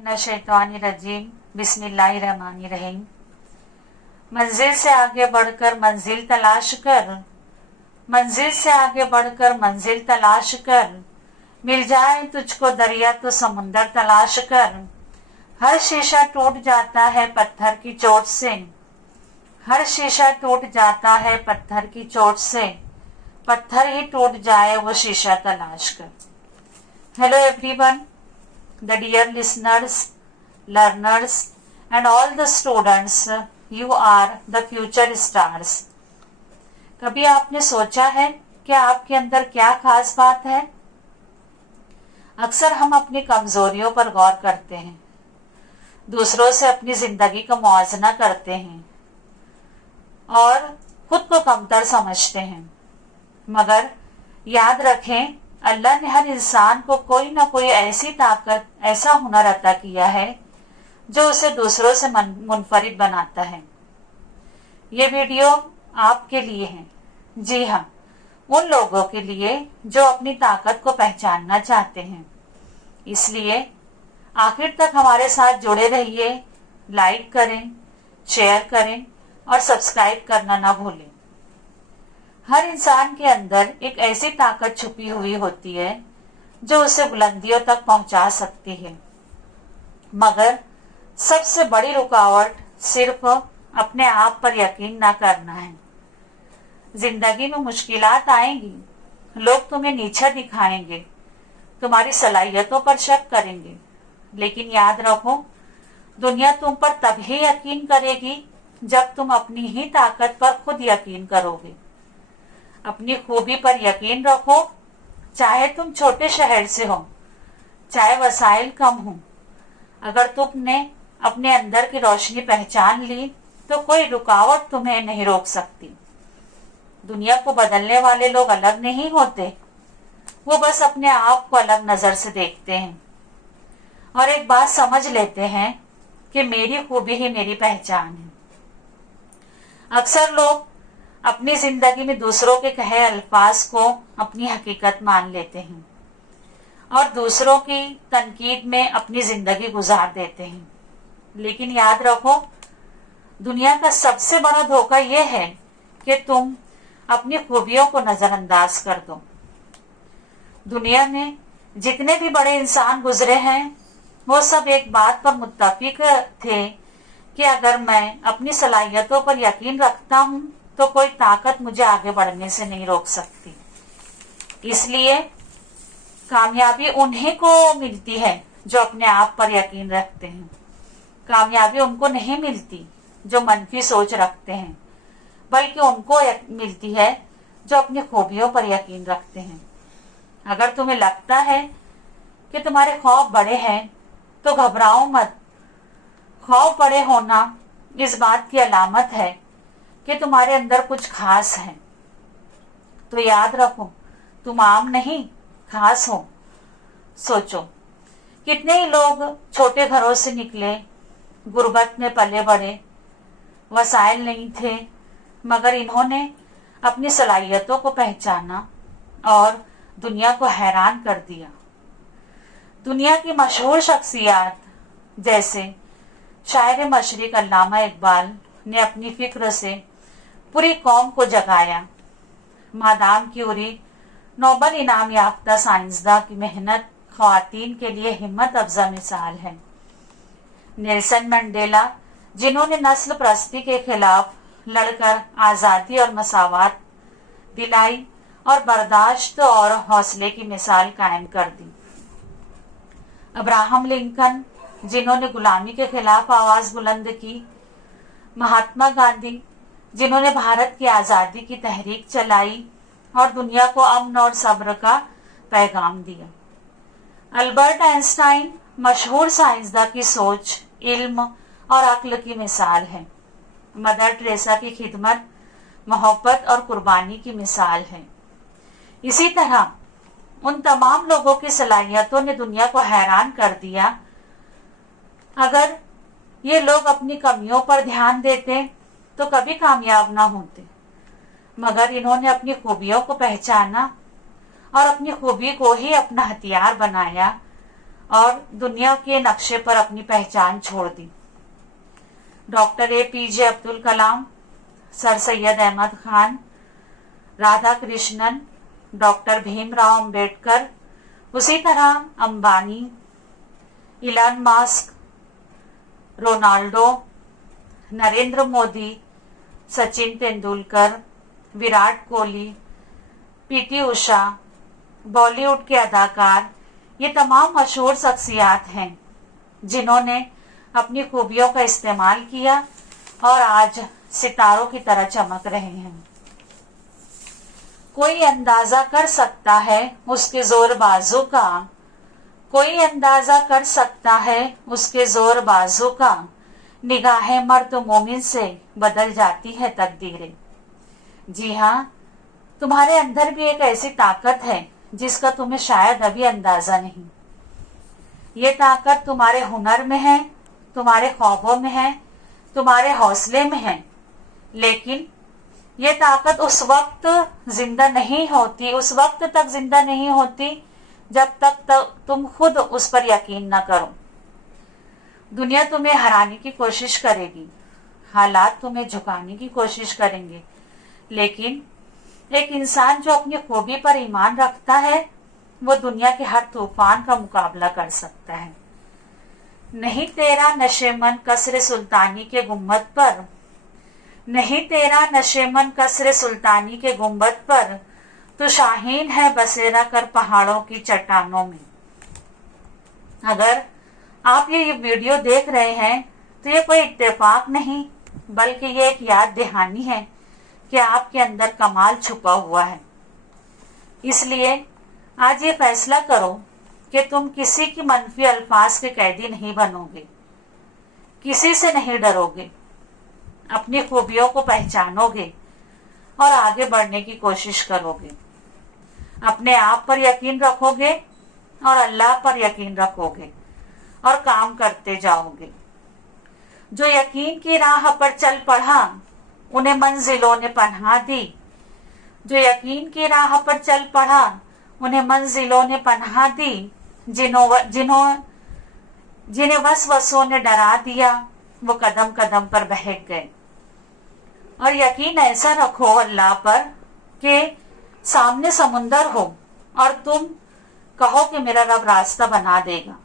शैतानिर्रजीम बिस्मिल्लाहिर्रहमानिर्रहीम। मंजिल से आगे बढ़कर मंजिल तलाश कर, मंजिल से आगे बढ़कर मंजिल तलाश कर, मिल जाए तुझको दरिया तो समुंदर तलाश कर। हर शीशा टूट जाता है पत्थर की चोट से, हर शीशा टूट जाता है पत्थर की चोट से, पत्थर ही टूट जाए वो शीशा तलाश कर। Hello everyone, the dear listeners, learners and all the students, you are the future stars. कभी आपने सोचा है कि आपके अंदर क्या खास बात है? अक्सर हम अपनी कमजोरियों पर गौर करते हैं, दूसरों से अपनी जिंदगी का मुआवजा करते हैं और खुद को कमतर समझते हैं। मगर याद रखें, अल्लाह ने हर इंसान को कोई ना कोई ऐसी ताकत, ऐसा हुनर अता किया है जो उसे दूसरों से मुनफरिद बनाता है। ये वीडियो आपके लिए है, जी हाँ, उन लोगों के लिए जो अपनी ताकत को पहचानना चाहते हैं। इसलिए आखिर तक हमारे साथ जुड़े रहिए, लाइक करें, शेयर करें और सब्सक्राइब करना ना भूलें। हर इंसान के अंदर एक ऐसी ताकत छुपी हुई होती है जो उसे बुलंदियों तक पहुंचा सकती है। मगर सबसे बड़ी रुकावट सिर्फ अपने आप पर यकीन ना करना है। जिंदगी में मुश्किलात आएंगी, लोग तुम्हें नीचा दिखाएंगे, तुम्हारी सलाहियतों पर शक करेंगे, लेकिन याद रखो, दुनिया तुम पर तभी यकीन करेगी जब तुम अपनी ही ताकत पर खुद यकीन करोगे। अपनी खूबी पर यकीन रखो, चाहे तुम छोटे शहर से हो, चाहे वसाइल कम हो। अगर तुमने अपने अंदर की रोशनी पहचान ली तो कोई रुकावट तुम्हें नहीं रोक सकती। दुनिया को बदलने वाले लोग अलग नहीं होते, वो बस अपने आप को अलग नजर से देखते हैं और एक बात समझ लेते हैं कि मेरी खूबी ही मेरी पहचान है। अक्सर लोग अपनी जिंदगी में दूसरों के कहे अल्फाज को अपनी हकीकत मान लेते हैं और दूसरों की तनकीद में अपनी जिंदगी गुजार देते हैं। लेकिन याद रखो, दुनिया का सबसे बड़ा धोखा यह है कि तुम अपनी खूबियों को नजरअंदाज कर दो। दुनिया में जितने भी बड़े इंसान गुजरे हैं, वो सब एक बात पर मुत्तफिक थे कि अगर मैं अपनी सलाहियतों पर यकीन रखता हूँ तो कोई ताकत मुझे आगे बढ़ने से नहीं रोक सकती। इसलिए कामयाबी उन्हीं को मिलती है जो अपने आप पर यकीन रखते हैं। कामयाबी उनको नहीं मिलती जो मनफी सोच रखते हैं, बल्कि उनको मिलती है जो अपनी खूबियों पर यकीन रखते हैं। अगर तुम्हें लगता है कि तुम्हारे खौफ बड़े हैं तो घबराओ मत। खौफ बड़े होना इस बात की अलामत है कि तुम्हारे अंदर कुछ खास है। तो याद रखो, तुम आम नहीं, खास हो। सोचो, कितने ही लोग छोटे घरों से निकले, गुर्बत में पले बड़े, वसाइल नहीं थे, मगर इन्होंने अपनी सलाहियतों को पहचाना और दुनिया को हैरान कर दिया। दुनिया की मशहूर शख्सियत जैसे शायर मशरिक अल्लामा इकबाल ने अपनी फिक्र से पूरी कौम को जगाया। मादाम क्यूरी नोबल इनाम याफ्ता साइंसदां की मेहनत ख्वातीन के लिए हिम्मत अफजा मिसाल है। नेल्सन मंडेला, जिन्होंने नस्ल परस्ती के खिलाफ लड़कर आजादी और मसावत दिलाई और बर्दाश्त और हौसले की मिसाल कायम कर दी। अब्राहम लिंकन, जिन्होंने गुलामी के खिलाफ आवाज बुलंद की। महात्मा गांधी, जिन्होंने भारत की आजादी की तहरीक चलाई और दुनिया को अमन और सब्र का पैगाम दिया। अल्बर्ट आइंस्टाइन, मशहूर साइंसदां की सोच, इल्म और अक्ल की मिसाल है। मदर टेरेसा की खिदमत, मोहब्बत और कुर्बानी की मिसाल है। इसी तरह उन तमाम लोगों की सलाहियतों ने दुनिया को हैरान कर दिया। अगर ये लोग अपनी कमियों पर ध्यान देते तो कभी कामयाब ना होते, मगर इन्होंने अपनी खूबियों को पहचाना और अपनी खूबी को ही अपना हथियार बनाया और दुनिया के नक्शे पर अपनी पहचान छोड़ दी। Doctor APJ Abdul Kalam, sir Syed Ahmad Khan, Radha Krishnan, doctor Bhimrao Ambedkar, उसी तरह Ambani, Elon Musk, Ronaldo, Narendra Modi, Sachin Tendulkar, Virat Kohli, PT Usha, Bollywood के अदाकार, ये तमाम मशहूर शख्सियात हैं जिन्होंने अपनी खूबियों का इस्तेमाल किया और आज सितारों की तरह चमक रहे हैं। कोई अंदाजा कर सकता है उसके जोर बाजू का, कोई अंदाजा कर सकता है उसके जोर बाजू का, निगाहें मर्द मोमिन से बदल जाती है तकदीरें। जी हाँ, तुम्हारे अंदर भी एक ऐसी ताकत है जिसका तुम्हें शायद अभी अंदाजा नहीं। ये ताकत तुम्हारे हुनर में है, तुम्हारे ख्वाबों में है, तुम्हारे हौसले में है, लेकिन ये ताकत उस वक्त जिंदा नहीं होती, उस वक्त तक जिंदा नहीं होती जब तक तुम खुद उस पर यकीन न करो। दुनिया तुम्हें हराने की कोशिश करेगी, हालात तुम्हें झुकाने की कोशिश करेंगे, लेकिन एक इंसान जो अपनी खूबी पर ईमान रखता है वो दुनिया के हर तूफान का मुकाबला कर सकता है। नहीं तेरा नशेमन कसरे सुल्तानी के गुम्बद पर, नहीं तेरा नशेमन कसरे सुल्तानी के गुम्बद पर, तो शाहीन है बसेरा कर पहाड़ों की चट्टानों में। अगर आप ये वीडियो देख रहे हैं तो ये कोई इत्तेफाक नहीं, बल्कि ये एक याद दहानी है कि आपके अंदर कमाल छुपा हुआ है। इसलिए आज ये फैसला करो कि तुम किसी की मनफी अल्फाज के कैदी नहीं बनोगे, किसी से नहीं डरोगे, अपनी खूबियों को पहचानोगे और आगे बढ़ने की कोशिश करोगे। अपने आप पर यकीन रखोगे और अल्लाह पर यकीन रखोगे और काम करते जाओगे। जो यकीन की राह पर चल पड़ा उन्हें मंजिलों ने पनाह दी, जो यकीन की राह पर चल पड़ा उन्हें मंजिलों ने पनाह दी, जिन्हें वसवसों ने डरा दिया वो कदम कदम पर बहक गए। और यकीन ऐसा रखो अल्लाह पर कि सामने समुंदर हो और तुम कहो कि मेरा रब रास्ता बना देगा।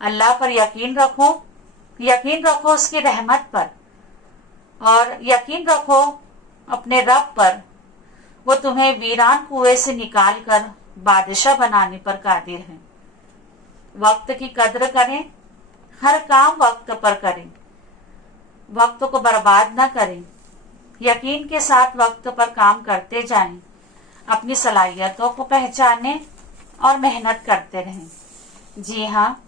अल्लाह पर यकीन रखो उसकी रहमत पर, और यकीन रखो अपने रब पर, वो तुम्हें वीरान कुएं से निकाल कर बादशाह बनाने पर कादिर है। वक्त की कद्र करें, हर काम वक्त पर करें, वक्त को बर्बाद न करें, यकीन के साथ वक्त पर काम करते जाएं, अपनी सलाहियतों को पहचानें और मेहनत करते रहें। जी हाँ,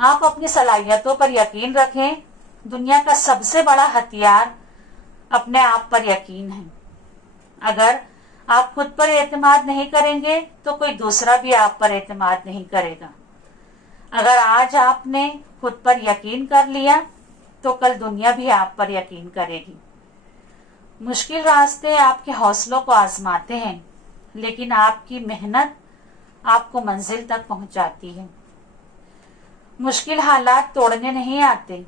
आप अपनी सलाहियतों पर यकीन रखें। दुनिया का सबसे बड़ा हथियार अपने आप पर यकीन है। अगर आप खुद पर एतमाद नहीं करेंगे तो कोई दूसरा भी आप पर एतमाद नहीं करेगा। अगर आज आपने खुद पर यकीन कर लिया तो कल दुनिया भी आप पर यकीन करेगी। मुश्किल रास्ते आपके हौसलों को आजमाते हैं, लेकिन आपकी मेहनत आपको मंजिल तक पहुंचाती है। मुश्किल हालात तोड़ने नहीं आते,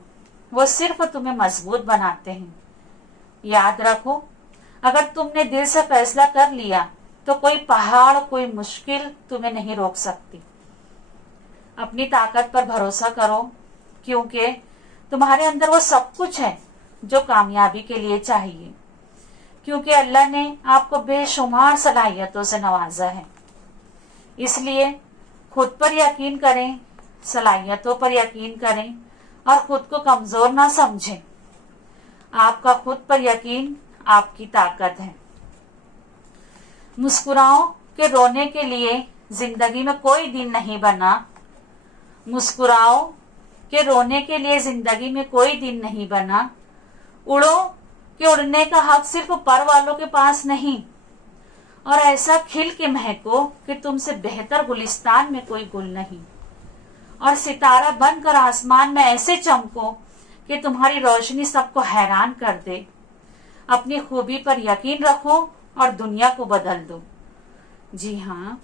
वो सिर्फ तुम्हें मजबूत बनाते हैं। याद रखो, अगर तुमने दिल से फैसला कर लिया तो कोई पहाड़, कोई मुश्किल तुम्हें नहीं रोक सकती। अपनी ताकत पर भरोसा करो, क्योंकि तुम्हारे अंदर वो सब कुछ है जो कामयाबी के लिए चाहिए, क्योंकि अल्लाह ने आपको बेशुमार सलाहियतों से नवाजा है। इसलिए खुद पर यकीन करें, सलाहियतों पर यकीन करें और खुद को कमजोर ना समझें। आपका खुद पर यकीन आपकी ताकत है। मुस्कुराओ के रोने के लिए जिंदगी में कोई दिन नहीं बना, मुस्कुराओ के रोने के लिए जिंदगी में कोई दिन नहीं बना। उड़ो कि उड़ने का हक सिर्फ पर वालों के पास नहीं, और ऐसा खिल के महको कि तुमसे बेहतर गुलिस्तान में कोई गुल नहीं। और सितारा बनकर आसमान में ऐसे चमको कि तुम्हारी रोशनी सबको हैरान कर दे। अपनी खूबी पर यकीन रखो और दुनिया को बदल दो। जी हाँ,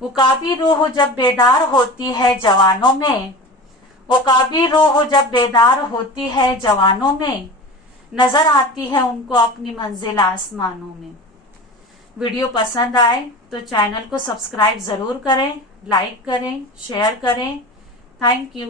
उकाबी रूह जब बेदार होती है जवानों में, उकाबी रूह जब बेदार होती है जवानों में, नजर आती है उनको अपनी मंजिल आसमानों में। वीडियो पसंद आए तो चैनल को सब्सक्राइब जरूर करें, लाइक करें, शेयर करें। Thank you.